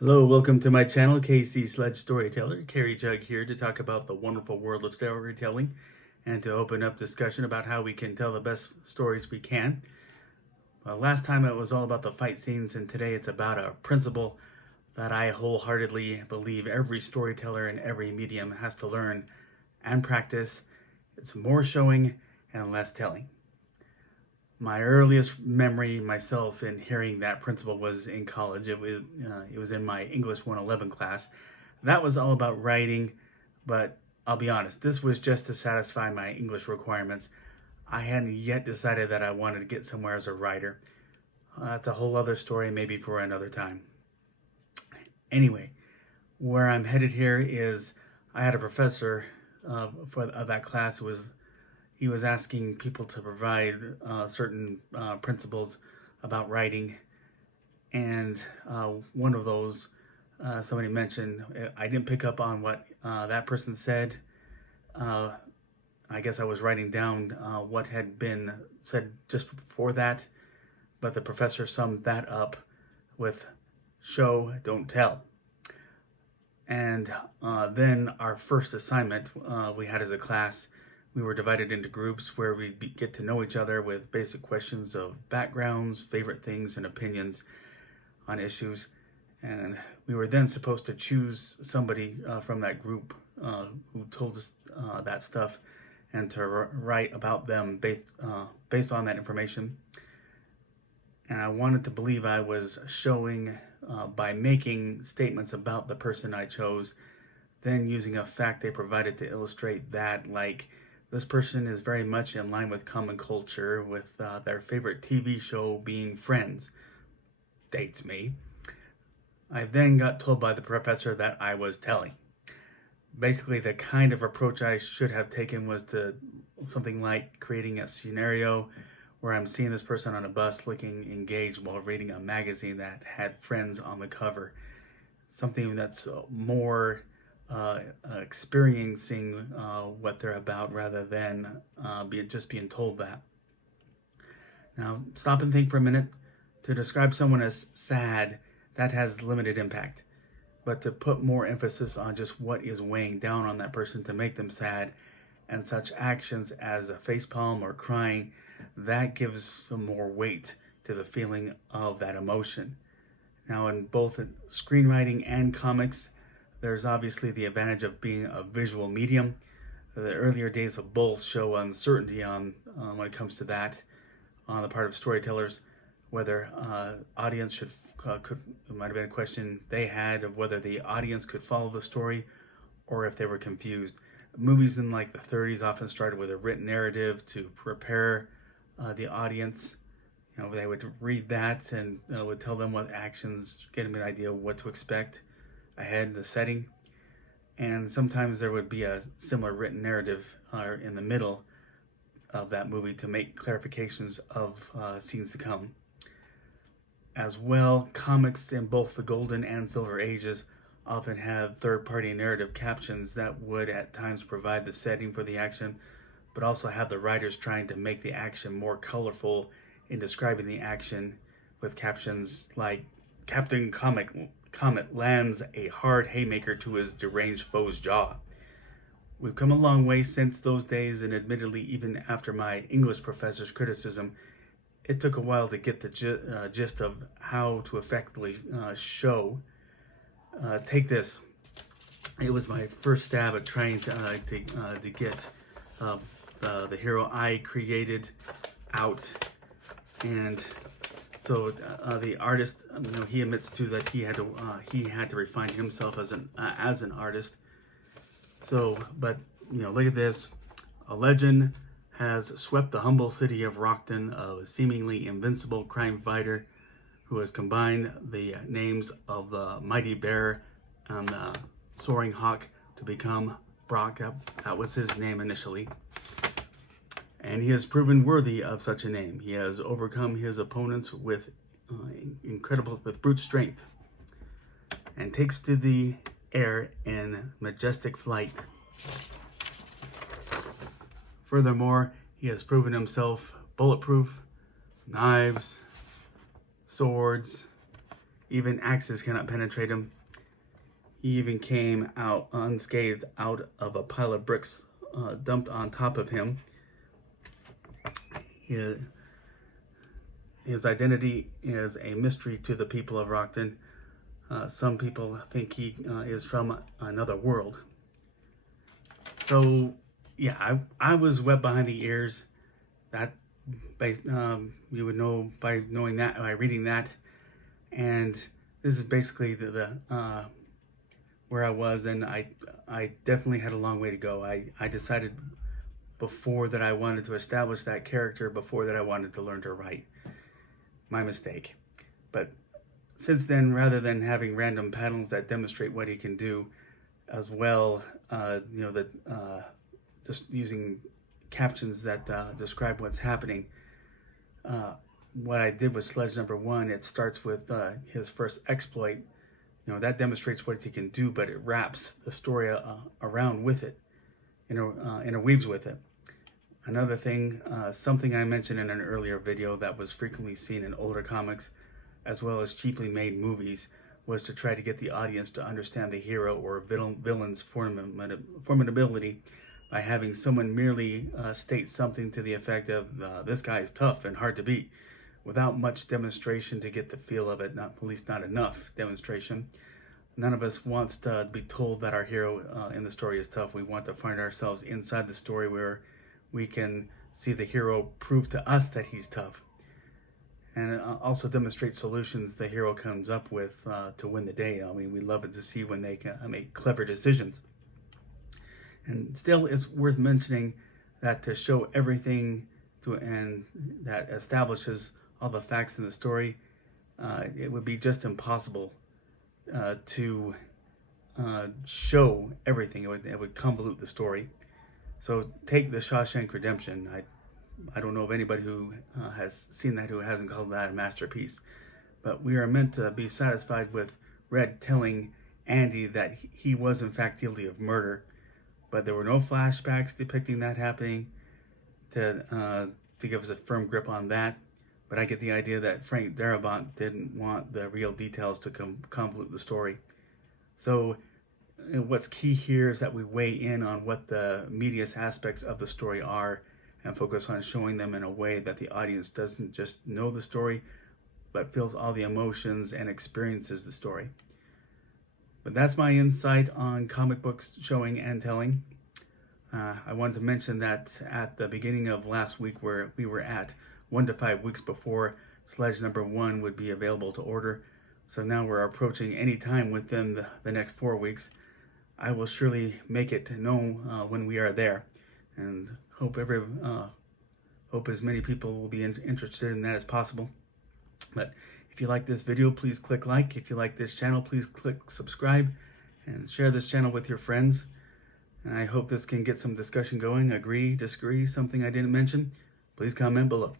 Hello, welcome to my channel, KC Sledge Storyteller. Carrie Jug here to talk about the wonderful world of storytelling and to open up discussion about how we can tell the best stories we can. Last time it was all about the fight scenes, and today it's about a principle that I wholeheartedly believe every storyteller in every medium has to learn and practice. It's more showing and less telling. My earliest memory myself in hearing that principle was in college. It was in my English 111 class. That was all about writing, but I'll be honest, this was just to satisfy my English requirements. I hadn't yet decided that I wanted to get somewhere as a writer. That's a whole other story, maybe for another time. Anyway, where I'm headed here is I had a professor of that class who was he was asking people to provide certain principles about writing, and one of those somebody mentioned. I didn't pick up on what that person said. I guess I was writing down what had been said just before that, but the professor summed that up with show, don't tell. And then our first assignment we had as a class, we were divided into groups where we get to know each other with basic questions of backgrounds, favorite things, and opinions on issues. And we were then supposed to choose somebody from that group who told us that stuff and to write about them based on that information. And I wanted to believe I was showing by making statements about the person I chose, then using a fact they provided to illustrate that, like, this person is very much in line with common culture, with their favorite TV show being Friends. Dates me. I then got told by the professor that I was telling. Basically, the kind of approach I should have taken was to something like creating a scenario where I'm seeing this person on a bus looking engaged while reading a magazine that had Friends on the cover. Something that's more experiencing what they're about rather than just being told that. Now, stop and think for a minute. To describe someone as sad, that has limited impact. But to put more emphasis on just what is weighing down on that person to make them sad, and such actions as a facepalm or crying, that gives some more weight to the feeling of that emotion. Now, in both screenwriting and comics, there's obviously the advantage of being a visual medium. The earlier days of both show uncertainty on when it comes to that on the part of storytellers, whether audience it might have been a question they had of whether the audience could follow the story or if they were confused. Movies in like the 30s often started with a written narrative to prepare the audience. They would read that and would tell them what actions, get them an idea of what to expect ahead, the setting. And sometimes there would be a similar written narrative in the middle of that movie to make clarifications of scenes to come. As well, comics in both the Golden and Silver Ages often had third-party narrative captions that would at times provide the setting for the action, but also have the writers trying to make the action more colorful in describing the action with captions like, Captain Comet lands a hard haymaker to his deranged foe's jaw. We've come a long way since those days, and admittedly, even after my English professor's criticism, it took a while to get the gist of how to effectively show. Take this. It was my first stab at trying to get the hero I created out, and so the artist, he admits too that he had to refine himself as an artist. So, but look at this. A legend has swept the humble city of Rockton of a seemingly invincible crime fighter who has combined the names of the mighty bear and the soaring hawk to become Brock. That was his name initially. And he has proven worthy of such a name. He has overcome his opponents with brute strength and takes to the air in majestic flight. Furthermore, he has proven himself bulletproof, knives, swords, Even axes cannot penetrate him. He even came out unscathed out of a pile of bricks dumped on top of him. His identity is a mystery to the people of Rockton. Some people think he is from another world. So, yeah, I was wet behind the ears. That you would know by knowing that, by reading that. And this is basically the where I was, and I definitely had a long way to go. I decided before that I wanted to establish that character, before that I wanted to learn to write. My mistake. But since then, rather than having random panels that demonstrate what he can do, as well, just using captions that describe what's happening. What I did with Sledge number 1, it starts with his first exploit. That demonstrates what he can do, but it wraps the story around with it, interweaves with it. Another thing, something I mentioned in an earlier video that was frequently seen in older comics, as well as cheaply made movies, was to try to get the audience to understand the hero or villain's formidability by having someone merely state something to the effect of, this guy is tough and hard to beat, without much demonstration to get the feel of it, at least not enough demonstration. None of us wants to be told that our hero in the story is tough. We want to find ourselves inside the story where we can see the hero prove to us that he's tough. And also demonstrate solutions the hero comes up with to win the day. I mean, we love it to see when they can make clever decisions. And still, it's worth mentioning that to show everything and that establishes all the facts in the story, it would be just impossible to show everything. It would convolute the story. So take the Shawshank Redemption. I don't know of anybody who has seen that who hasn't called that a masterpiece. But we are meant to be satisfied with Red telling Andy that he was in fact guilty of murder. But there were no flashbacks depicting that happening to give us a firm grip on that. But I get the idea that Frank Darabont didn't want the real details to convolute the story. So what's key here is that we weigh in on what the meatiest aspects of the story are and focus on showing them in a way that the audience doesn't just know the story, but feels all the emotions and experiences the story. But that's my insight on comic books showing and telling. I wanted to mention that at the beginning of last week, where we were at 1 to 5 weeks before Sledge number 1 would be available to order. So now we're approaching any time within the next 4 weeks. I will surely make it known when we are there, and hope as many people will be interested in that as possible. But if you like this video, please click like. If you like this channel, please click subscribe and share this channel with your friends. And I hope this can get some discussion going. Agree, disagree, something I didn't mention, please comment below.